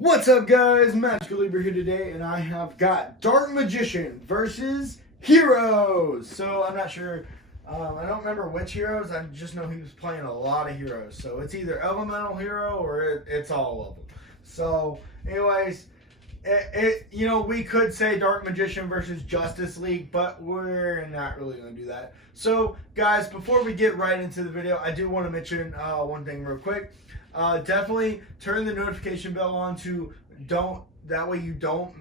What's up, guys? Magicalibra here today, and I have got Dark Magician versus Heroes. So I'm not sure, I don't remember which heroes. I just know he was playing a lot of heroes. So it's either Elemental Hero or it's all of them. So, anyways, we could say Dark Magician versus Justice League, but we're not really going to do that. So, guys, before we get right into the video, I do want to mention one thing real quick. Definitely turn the notification bell on that way you don't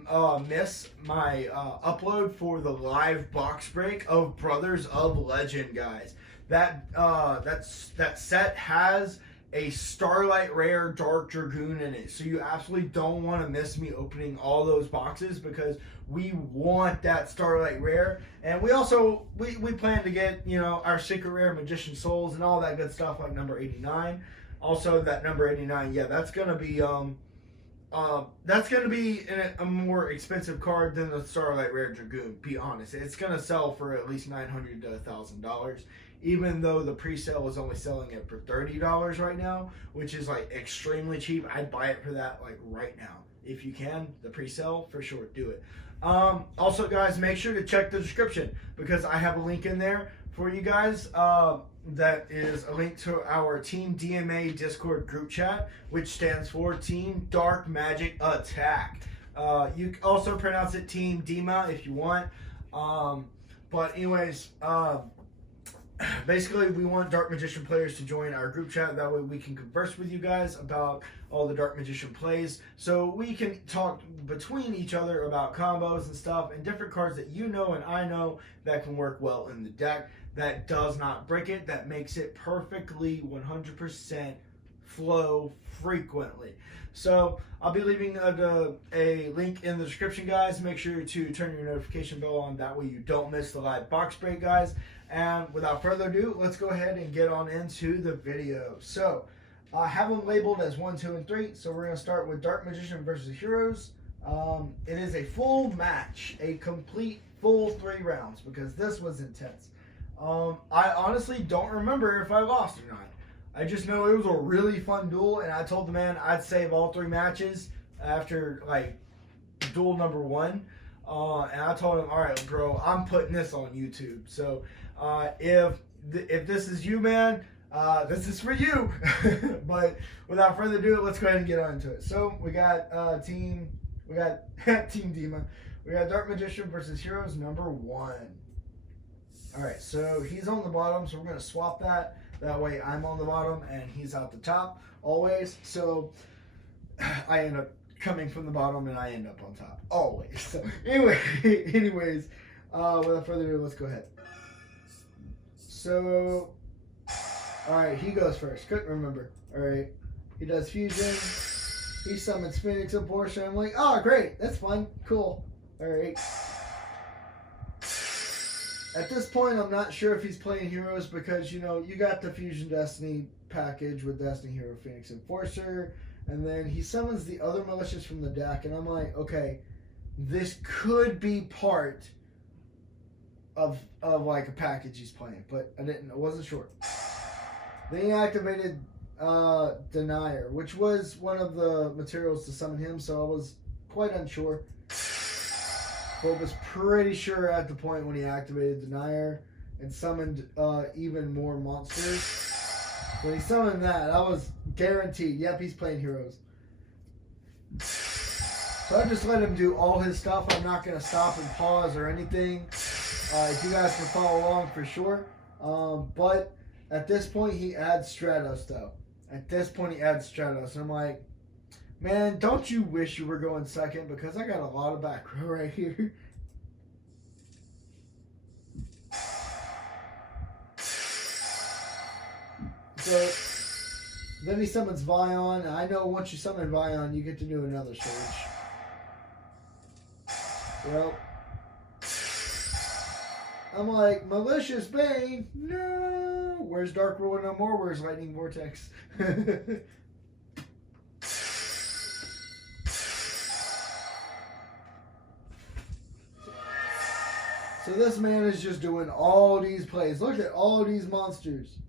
miss my upload for the live box break of Brothers of Legend, guys. That set has a Starlight Rare Dark Dragoon in it, so you absolutely don't want to miss me opening all those boxes because we want that Starlight Rare, and we also we plan to get our Secret Rare Magician Souls and all that good stuff like number 89. Also, that number 89, yeah, that's gonna be a more expensive card than the Starlight Rare Dragoon. Be honest, it's gonna sell for at least $900 to $1,000, even though the pre-sale is only selling it for $30 right now, which is like extremely cheap. I'd buy it for that like right now if you can. The pre-sale, for sure, do it. Also, guys, make sure to check the description because I have a link in there for you guys. That is a link to our Team DMA Discord group chat, which stands for Team Dark Magic Attack. You also pronounce it Team Dima if you want. But anyways, basically we want Dark Magician players to join our group chat. That way we can converse with you guys about all the Dark Magician plays. So we can talk between each other about combos and stuff and different cards that you know and I know that can work well in the deck. That does not break it, that makes it perfectly 100% flow frequently. So I'll be leaving a link in the description, guys. Make sure to turn your notification bell on, that way you don't miss the live box break, guys. And without further ado, let's go ahead and get on into the video. So I have them labeled as 1, 2, and 3. So we're going to start with Dark Magician versus Heroes. It is a full match, a complete full 3 rounds, because this was intense. I honestly don't remember if I lost or not. I just know it was a really fun duel, and I told the man I'd save all 3 matches after like duel number 1. And I told him, all right, bro, I'm putting this on YouTube. So if this is you, man, this is for you. But without further ado, let's go ahead and get on into it. So we got Team Dima. We got Dark Magician versus Heroes number 1. Alright, so he's on the bottom, so we're going to swap that. That way I'm on the bottom and he's out the top, always. So I end up coming from the bottom and I end up on top, always. So anyways, without further ado, let's go ahead. So, alright, he goes first. Couldn't remember. Alright, he does fusion. He summons Phoenix Abortion. I'm like, oh, great. That's fun. Cool. Alright. At this point, I'm not sure if he's playing heroes because, you got the Fusion Destiny package with Destiny Hero Phoenix Enforcer, and then he summons the other militias from the deck, and I'm like, okay, this could be part of like a package he's playing, but I wasn't sure. Then he activated Denier, which was one of the materials to summon him, so I was quite unsure. But was pretty sure at the point when he activated Denier and summoned even more monsters. When he summoned that, I was guaranteed, yep, he's playing heroes. So I just let him do all his stuff. I'm not going to stop and pause or anything. If you guys can follow along, for sure. But at this point, he adds Stratos, though. At this point, he adds Stratos. And I'm like, man, don't you wish you were going second? Because I got a lot of back row right here. So then he summons Vion. I know once you summon Vion, you get to do another surge. Well, I'm like, Malicious Bane? No. Where's Dark Ruler no more? Where's Lightning Vortex? So this man is just doing all these plays. Look at all these monsters.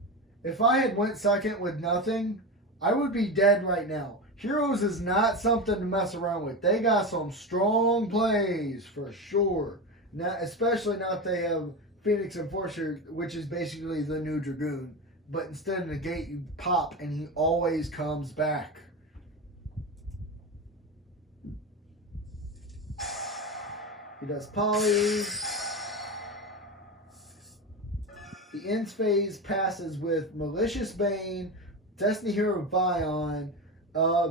If I had went second with nothing, I would be dead right now. Heroes is not something to mess around with. They got some strong plays for sure. Now, especially now that they have Phoenix Enforcer, which is basically the new Dragoon. But instead of negate, you pop, and he always comes back. He does poly. The ends phase passes with Malicious Bane, Destiny Hero Vion,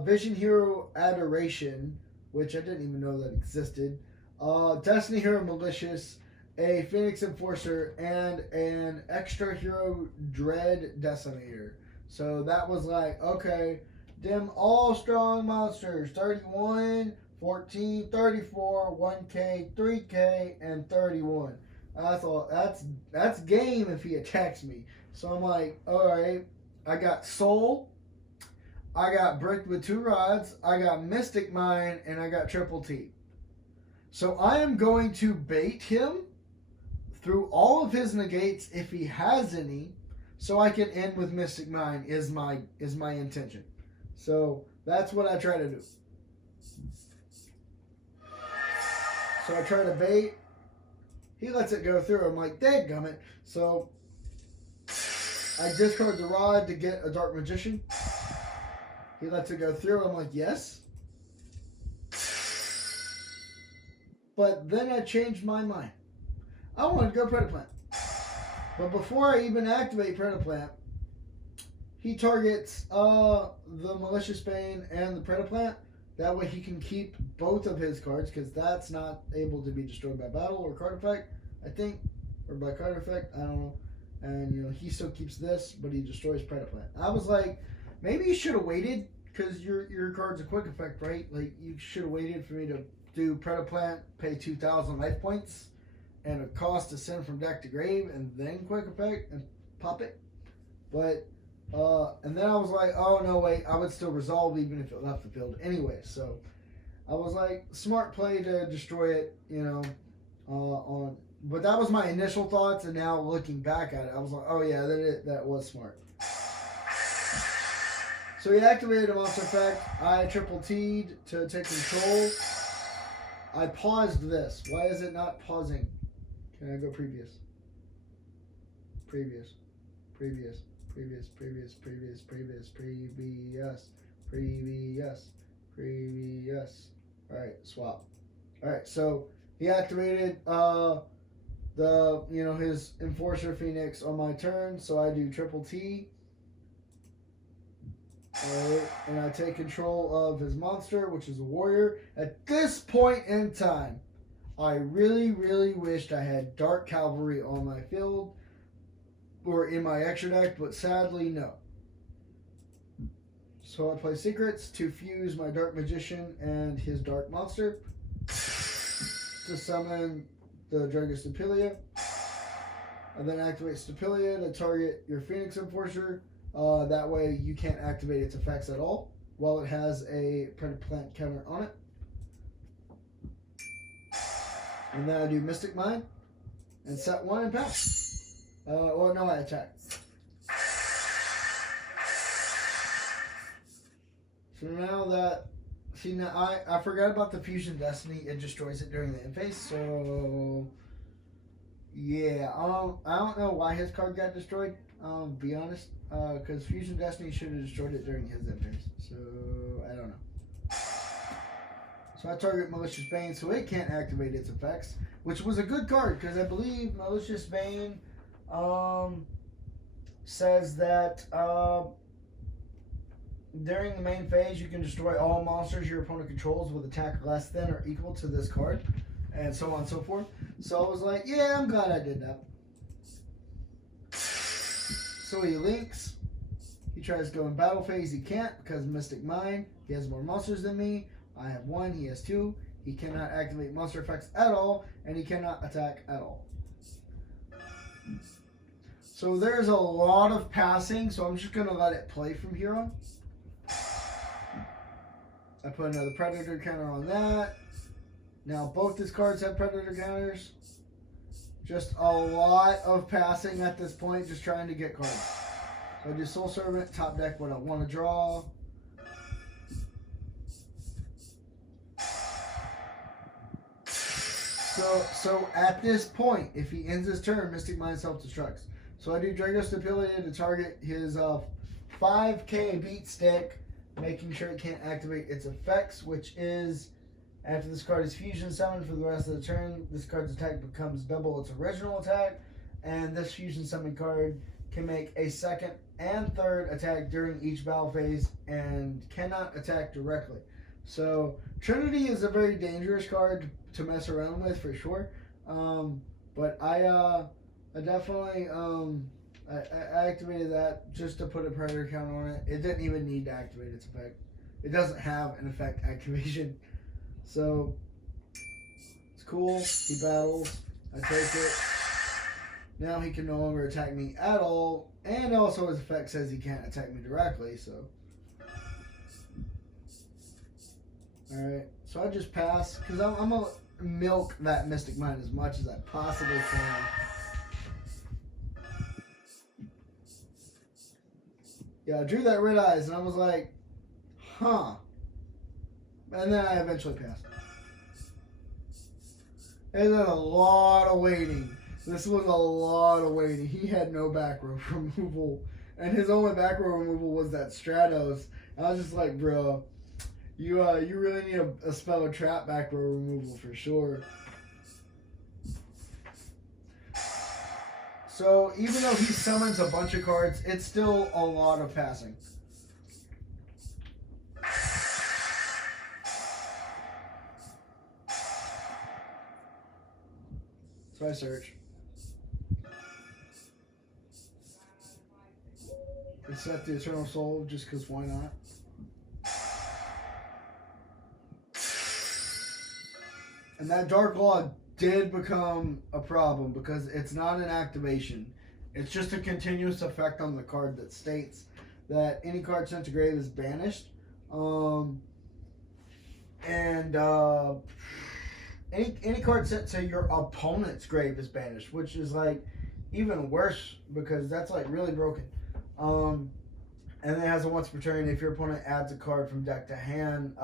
Vision Hero Adoration, which I didn't even know that existed, Destiny Hero Malicious, a Phoenix Enforcer, and an extra hero Dread Decimator. So that was like, okay, them all strong monsters, 31, 14, 34, 1K, 3K, and 31. I thought, that's game if he attacks me. So I'm like, alright, I got Soul, I got Bricked with 2 rods, I got Mystic Mine, and I got Triple T. So I am going to bait him through all of his negates if he has any, so I can end with Mystic Mine is my intention. So that's what I try to do. So I try to bait. He lets it go through. I'm like, dadgummit. So I discard the rod to get a Dark Magician. He lets it go through. I'm like, yes. But then I changed my mind. I wanted to go Predaplant. But before I even activate Predaplant, he targets the Malicious Bane and the Predaplant. That way he can keep both of his cards, because that's not able to be destroyed by battle or card effect, I think. Or by card effect, I don't know. And, you know, he still keeps this, but he destroys Predaplant. I was like, maybe you should have waited, because your card's a quick effect, right? Like, you should have waited for me to do Predaplant, pay 2,000 life points, and a cost to send from deck to grave, and then quick effect, and pop it. But... and then I was like, oh no, wait, I would still resolve even if it left the field anyway. So I was like, smart play to destroy it, you know. But that was my initial thoughts, and now looking back at it, I was like, oh yeah, that was smart. So he activated a monster effect. I triple T'd to take control. I paused this. Why is it not pausing? Can I go previous? Previous. Previous. Previous, previous, previous, previous, previous, previous, previous. Alright, swap. Alright, so he activated his Enforcer Phoenix on my turn, so I do triple T. Alright, and I take control of his monster, which is a warrior. At this point in time, I really, really wished I had Dark Cavalry on my field, or in my extra deck, but sadly, no. So I play Secrets to fuse my Dark Magician and his Dark Monster to summon the Dragon Stapilia. And then activate Stapilia to target your Phoenix Enforcer. That way you can't activate its effects at all while it has a Predaplant counter on it. And then I do Mystic Mine and set 1 and pass. Or no, I attack. So now that, see, now I forgot about the Fusion Destiny. It destroys it during the end phase. So yeah, I don't know why his card got destroyed. Be honest, because Fusion Destiny should have destroyed it during his end phase. So I don't know. So I target Malicious Bane, so it can't activate its effects, which was a good card because I believe Malicious Bane says that during the main phase you can destroy all monsters your opponent controls with attack less than or equal to this card, and so on and so forth. So I was like, yeah, I'm glad I did that. So he links. He tries to go in battle phase. He can't because Mystic Mine. He has more monsters than me. I have 1. He has 2. He cannot activate monster effects at all, and he cannot attack at all. So there's a lot of passing, so I'm just going to let it play from here on. I put another Predator counter on that. Now both his cards have Predator counters. Just a lot of passing at this point, just trying to get cards. So I do Soul Servant, top deck what I want to draw. So at this point, if he ends his turn, Mystic Mind self-destructs. So I do Drago Stability to target his 5k beat stick, making sure it can't activate its effects, which is after this card is fusion summoned for the rest of the turn, this card's attack becomes double its original attack, and this fusion summon card can make a second and third attack during each battle phase and cannot attack directly. So Trinity is a very dangerous card to mess around with for sure. But I definitely I activated that just to put a predator count on it. It didn't even need to activate its effect. It doesn't have an effect activation. So it's cool. He battles. I take it. Now he can no longer attack me at all. And also his effect says he can't attack me directly, so. Alright, so I just pass, because I'm going to milk that Mystic Mind as much as I possibly can. Yeah, I drew that red eyes, and I was like, huh. And then I eventually passed. It was a lot of waiting. This was a lot of waiting. He had no back row removal. And his only back row removal was that Stratos. And I was just like, bro, you really need a spell of trap back row removal for sure. So even though he summons a bunch of cards, it's still a lot of passing. So I search. I set the Eternal Soul just because why not? And that Dark Law did become a problem because it's not an activation. It's just a continuous effect on the card that states that any card sent to grave is banished. Any card sent to your opponent's grave is banished, which is like even worse because that's like really broken. And then it has a once per turn if your opponent adds a card from deck to hand,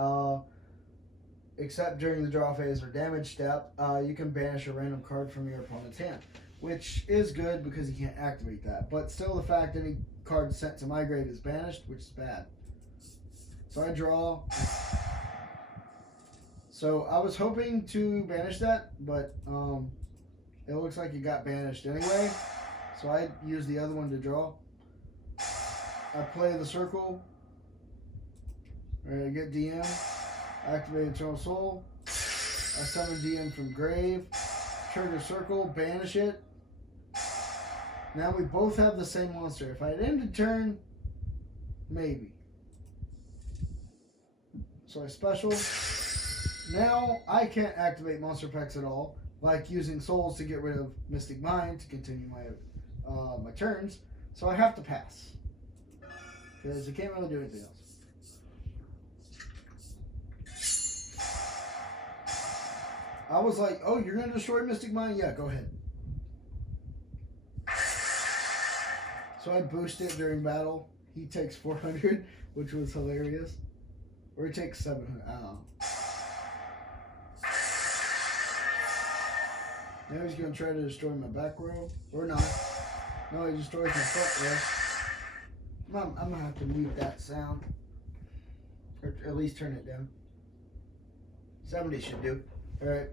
except during the draw phase or damage step, you can banish a random card from your opponent's hand, which is good because you can't activate that. But still, the fact any card sent to my grave is banished, which is bad. So I draw. So I was hoping to banish that, but it looks like it got banished anyway. So I used the other one to draw. I play the circle. I get DM. Activate Eternal Soul. I summon DM from grave. Trigger circle. Banish it. Now we both have the same monster. If I had ended turn, maybe. So I special. Now I can't activate monster effects at all, like using souls to get rid of Mystic Mind to continue my my turns. So I have to pass because I can't really do anything else. I was like, "Oh, you're gonna destroy Mystic Mind? Yeah, go ahead." So I boost it during battle. He takes 400, which was hilarious. Or he takes 700. I don't know. Now he's going to try to destroy my back row. Or not. No, he destroys my front row. I'm going to have to mute that sound. Or at least turn it down. 70 should do. Alright.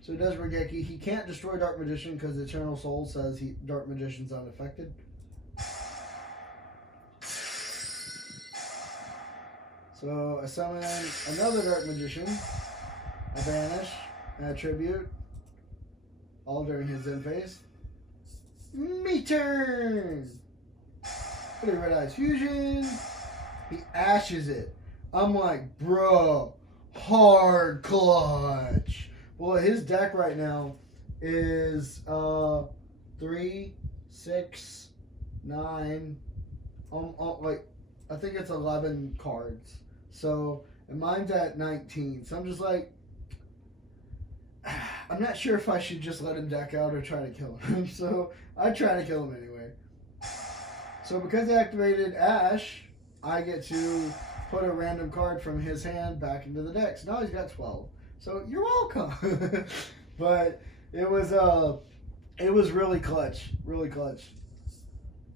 So he does Regeki. He can't destroy Dark Magician because Eternal Soul says Dark Magician's unaffected. So I summon another Dark Magician. I banish. I attribute. All during his end phase. Me turn! Put a Red Eyes Fusion. He ashes it. I'm like, bro, hard clutch. Well, his deck right now is 3, 6, 9, like I think it's 11 cards. So, and mine's at 19. So I'm just like, I'm not sure if I should just let him deck out or try to kill him. So I try to kill him anyway. So because he activated Ash, I get to put a random card from his hand back into the deck. So now he's got 12. So you're welcome. But it was really clutch. Really clutch.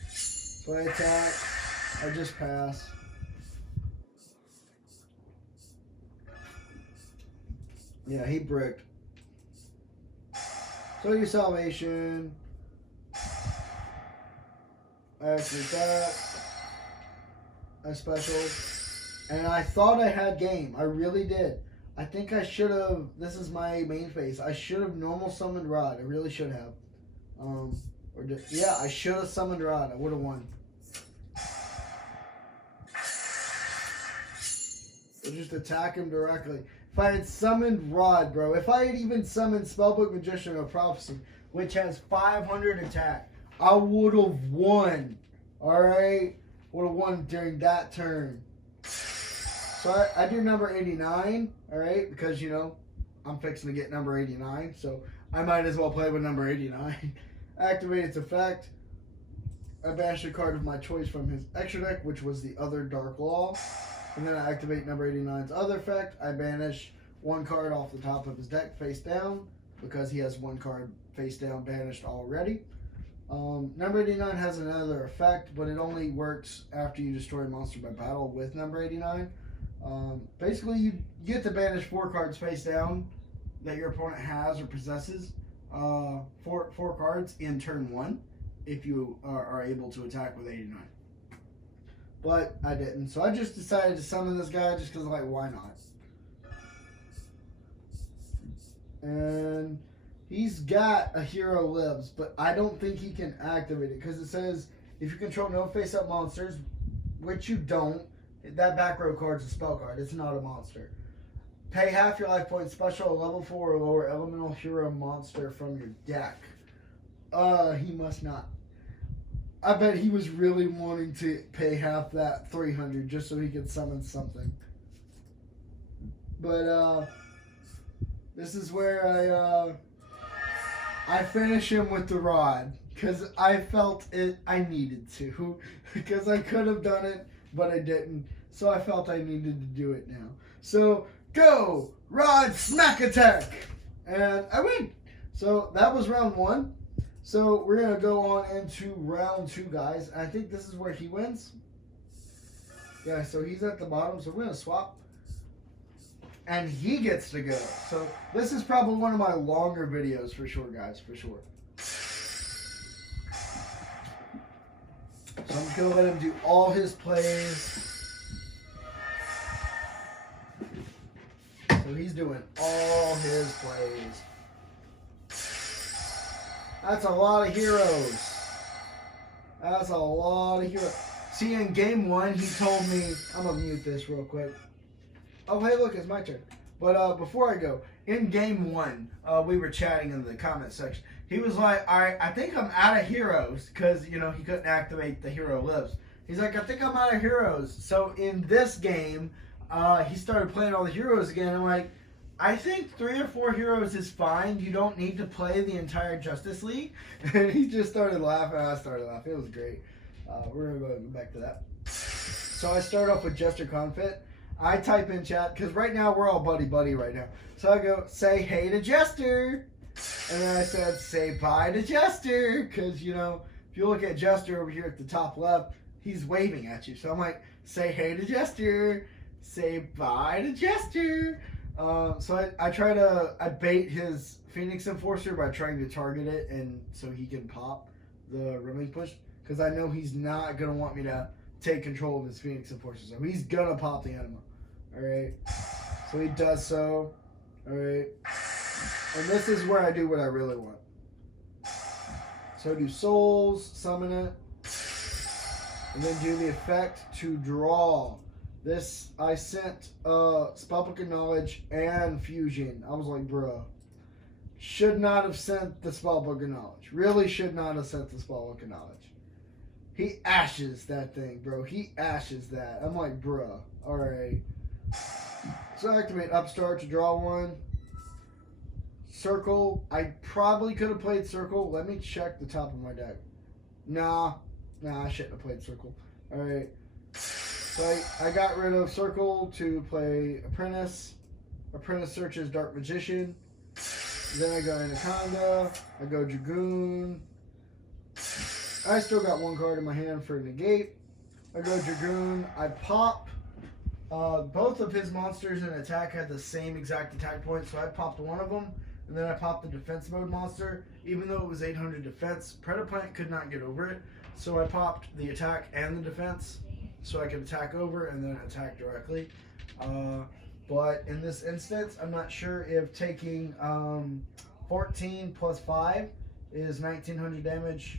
So I attack. I just pass. Yeah, he bricked. So your salvation. I activate that. I special. And I thought I had game. I really did. I think I should have. This is my main phase. I should have normal summoned Rod. I really should have. Yeah, I should have summoned Rod. I would have won. So just attack him directly. If I had summoned Rod, bro. If I had even summoned Spellbook Magician of Prophecy, which has 500 attack, I would have won. Alright? Would have won during that turn. So I do number 89, alright? Because, you know, I'm fixing to get number 89. So I might as well play with number 89. Activate its effect. I banish a card of my choice from his extra deck, which was the other Dark Law. And then I activate number 89's other effect. I banish one card off the top of his deck face down, because he has one card face down banished already. Number 89 has another effect, but it only works after you destroy a monster by battle with number 89. Basically, you get to banish 4 cards face down that your opponent has or possesses. 4 cards in turn 1 if you are able to attack with 89. But I didn't. So I just decided to summon this guy just because, like, why not? And he's got a Hero Lives, but I don't think he can activate it because it says if you control no face-up monsters, which you don't, that back row card's a spell card. It's not a monster. Pay half your life points special, level 4 or lower elemental hero monster from your deck. He must not. I bet he was really wanting to pay half that 300 just so he could summon something. But this is where I finish him with the Rod because I felt it. I needed to because I could have done it, but I didn't. So I felt I needed to do it now. So go Rod smack attack, and I win. So that was round 1. So we're going to go on into round 2, guys. I think this is where he wins. Yeah, so he's at the bottom. So we're going to swap. And he gets to go. So this is probably one of my longer videos for sure, guys. For sure. So I'm just going to let him do all his plays. So he's doing all his plays. That's a lot of heroes. That's a lot of heroes. See, in game 1, he told me... I'm going to mute this real quick. Oh, hey, look, it's my turn. But before I go, in game 1, we were chatting in the comment section. He was like, all right, I think I'm out of heroes. Because, you know, he couldn't activate the Hero Lives. He's like, I think I'm out of heroes. So in this game, he started playing all the heroes again. I'm like... I think 3 or 4 heroes is fine. You don't need to play the entire Justice League. And he just started laughing. I started laughing. It was great. We're going to go back to that. So I start off with Jester Confit. I type in chat, because right now we're all buddy-buddy right now. So I go, say hey to Jester. And then I said, say bye to Jester. Because, you know, if you look at Jester over here at the top left, he's waving at you. So I'm like, say hey to Jester. Say bye to Jester. So I bait his Phoenix Enforcer by trying to target it, and so he can pop the Rimming Push, because I know he's not going to want me to take control of his Phoenix Enforcer, so he's going to pop the Anima. Alright, so he does so. Alright, and this is where I do what I really want. So I do Souls, summon it, and then do the effect to draw. This, I sent Spellbook of Knowledge and Fusion. I was like, bruh. Should not have sent the Spellbook of Knowledge. Really should not have sent the Spellbook of Knowledge. He ashes that thing, bro. He ashes that. I'm like, bruh. Alright. So I activate Upstart to draw 1. Circle. I probably could have played Circle. Let me check the top of my deck. Nah, I shouldn't have played Circle. Alright. So I got rid of Circle to play Apprentice. Apprentice searches Dark Magician. Then I go Anaconda. I go Dragoon. I still got one card in my hand for negate. I go Dragoon. I pop. Both of his monsters in attack had the same exact attack point, so I popped one of them, and then I popped the defense mode monster. Even though it was 800 defense, Predaplant could not get over it, so I popped the attack and the defense, so I could attack over and then attack directly. But in this instance, I'm not sure if taking 14 plus 5 is 1900 damage,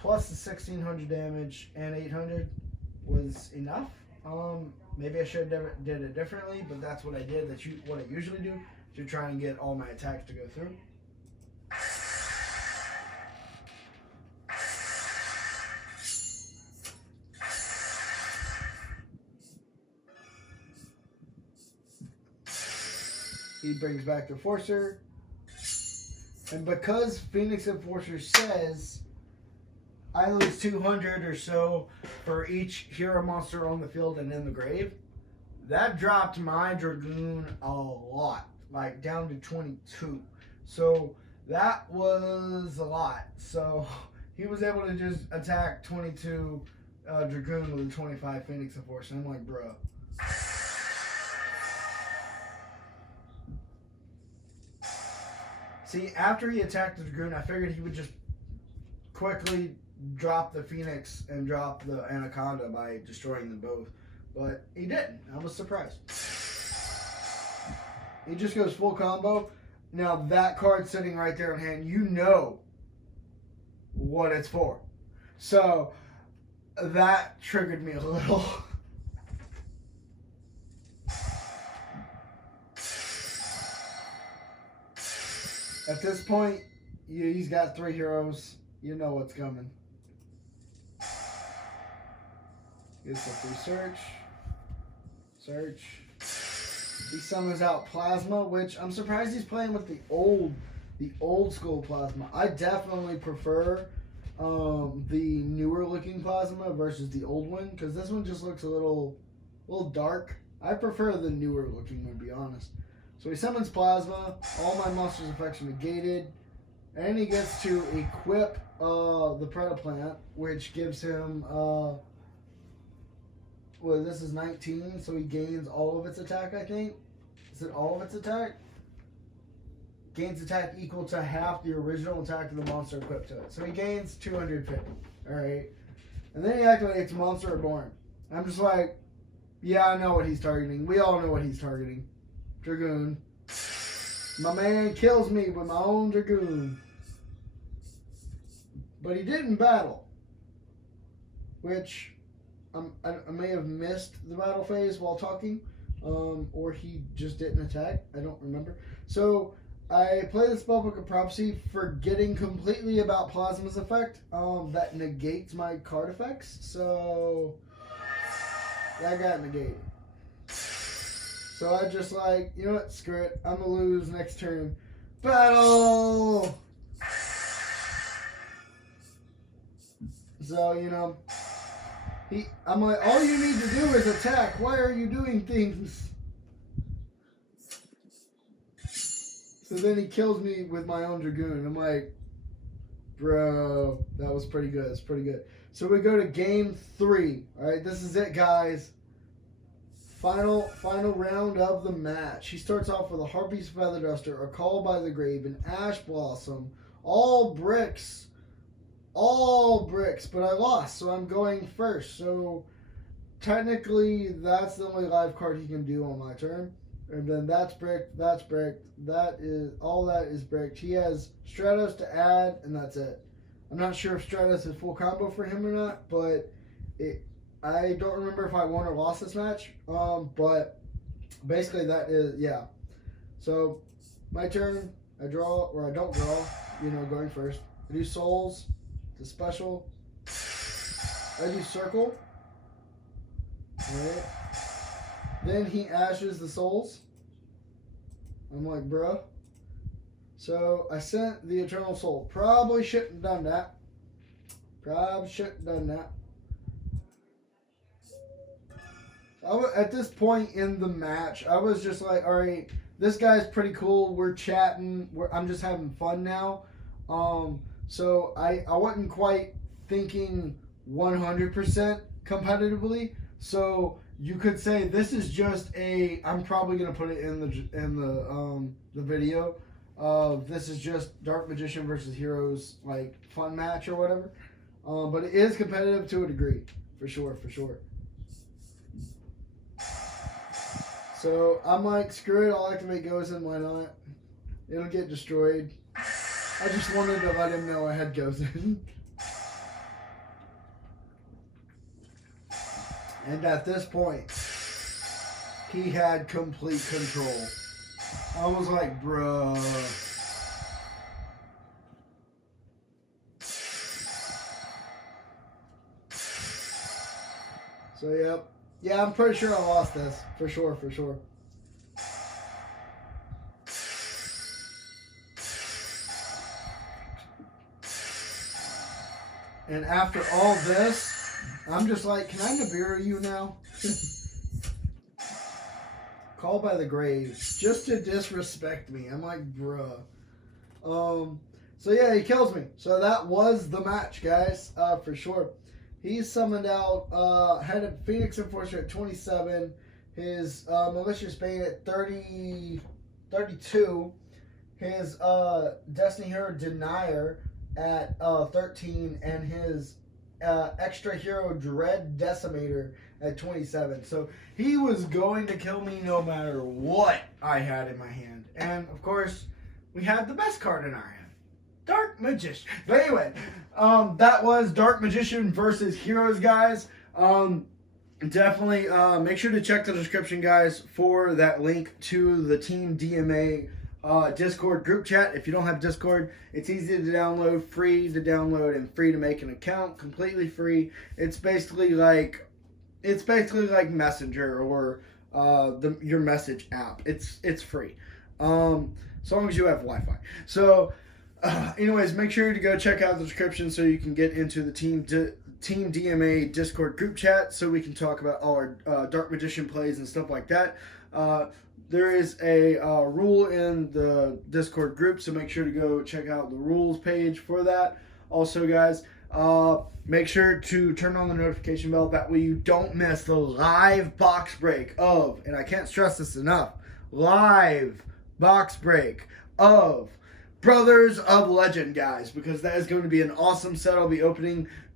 plus the 1600 damage and 800 was enough. Maybe I should have did it differently, but that's what I did. That's what I usually do to try and get all my attacks to go through. He brings back the Enforcer. And because Phoenix Enforcer says I lose 200 or so for each hero monster on the field and in the grave, that dropped my Dragoon a lot, like down to 22. So that was a lot. So he was able to just attack 22 Dragoon with a 25 Phoenix Enforcer. I'm like, bro. See, after he attacked the Dragoon, I figured he would just quickly drop the Phoenix and drop the Anaconda by destroying them both. But he didn't. I was surprised. He just goes full combo. Now that card sitting right there in hand, you know what it's for. So that triggered me a little. At this point, he's got 3 heroes. You know what's coming. Gets a free search. Search. He summons out Plasma, which I'm surprised he's playing with the old school Plasma. I definitely prefer the newer looking Plasma versus the old one, because this one just looks a little dark. I prefer the newer looking one, to be honest. So he summons Plasma. All my monsters' effects are negated. And he gets to equip the Predaplant, which gives him, well, this is 19, so he gains all of its attack, I think. Is it all of its attack? Gains attack equal to half the original attack of the monster equipped to it. So he gains 250. Alright. And then he activates Monster Reborn. I'm just like, yeah, I know what he's targeting. We all know what he's targeting. Dragoon. My man kills me with my own Dragoon. But he didn't battle. Which I may have missed the battle phase while talking. Or he just didn't attack. I don't remember. So I play the Spellbook of Prophecy, forgetting completely about Plasma's effect. That negates my card effects. So I got negated. So I just like, you know what, screw it. I'm going to lose next turn. Battle! So, you know, I'm like, all you need to do is attack. Why are you doing things? So then he kills me with my own Dragoon. I'm like, bro, that was pretty good. It's pretty good. So we go to game 3. All right, this is it, guys. Final round of the match. He starts off with a Harpy's Feather Duster, a Call by the Grave, an Ash Blossom, all bricks, but I lost, so I'm going first. So technically, that's the only live card he can do on my turn. And then that's bricked, that is, all that is bricked. He has Stratos to add, and that's it. I'm not sure if Stratos is full combo for him or not, but I don't remember if I won or lost this match, but basically that is, yeah. So, my turn, I draw, or I don't draw, you know, going first. I do Souls, the special. I do Circle. Alright. Then he ashes the Souls. I'm like, bruh. So, I sent the Eternal Soul. Probably shouldn't have done that. At this point in the match, I was just like, all right, this guy's pretty cool. We're chatting. I'm just having fun now. So I wasn't quite thinking 100% competitively. So you could say this is just I'm probably gonna put it in the video. This is just Dark Magician versus Heroes, like, fun match or whatever. But it is competitive to a degree, for sure. So I'm like, screw it, I'll activate Gozen, why not? It'll get destroyed. I just wanted to let him know I had Gozen. And at this point, he had complete control. I was like, bruh. So, yep. Yeah, I'm pretty sure I lost this. For sure. And after all this, I'm just like, can I Nibiru you now? Called by the Graves. Just to disrespect me. I'm like, bruh. So yeah, he kills me. So that was the match, guys. For sure. He's summoned out, had a Phoenix Enforcer at 27, his Malicious Bane at 32, his Destiny Hero Denier at 13, and his Extra Hero Dread Decimator at 27. So he was going to kill me no matter what I had in my hand. And of course, we had the best card in our hand. Dark Magician. But anyway, that was Dark Magician versus Heroes, guys. Definitely make sure to check the description, guys, for that link to the Team DMA Discord group chat. If you don't have Discord, it's easy to download, free to download, and free to make an account. Completely free. It's basically like Messenger or your message app. It's free, as long as you have Wi-Fi. So. Anyways, make sure to go check out the description so you can get into the Team DMA Discord group chat so we can talk about all our Dark Magician plays and stuff like that. There is a rule in the Discord group, so make sure to go check out the rules page for that. Also, guys, make sure to turn on the notification bell. That way you don't miss the live box break of, and I can't stress this enough, live box break of Brothers of Legend, guys, because that is going to be an awesome set. I'll be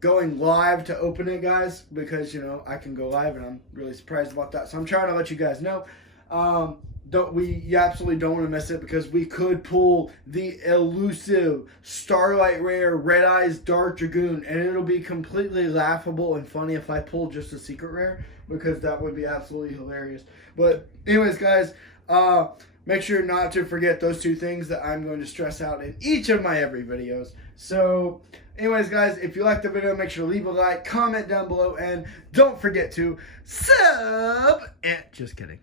going live to open it, guys, because, you know, I can go live, and I'm really surprised about that. So I'm trying to let you guys know. You absolutely don't want to miss it, because we could pull the elusive Starlight Rare Red Eyes Dark Dragoon, and it'll be completely laughable and funny if I pull just a secret rare, because that would be absolutely hilarious. But anyways, guys, make sure not to forget those two things that I'm going to stress out in each of my every videos. So, anyways, guys, if you liked the video, make sure to leave a like, comment down below, and don't forget to sub. Just kidding.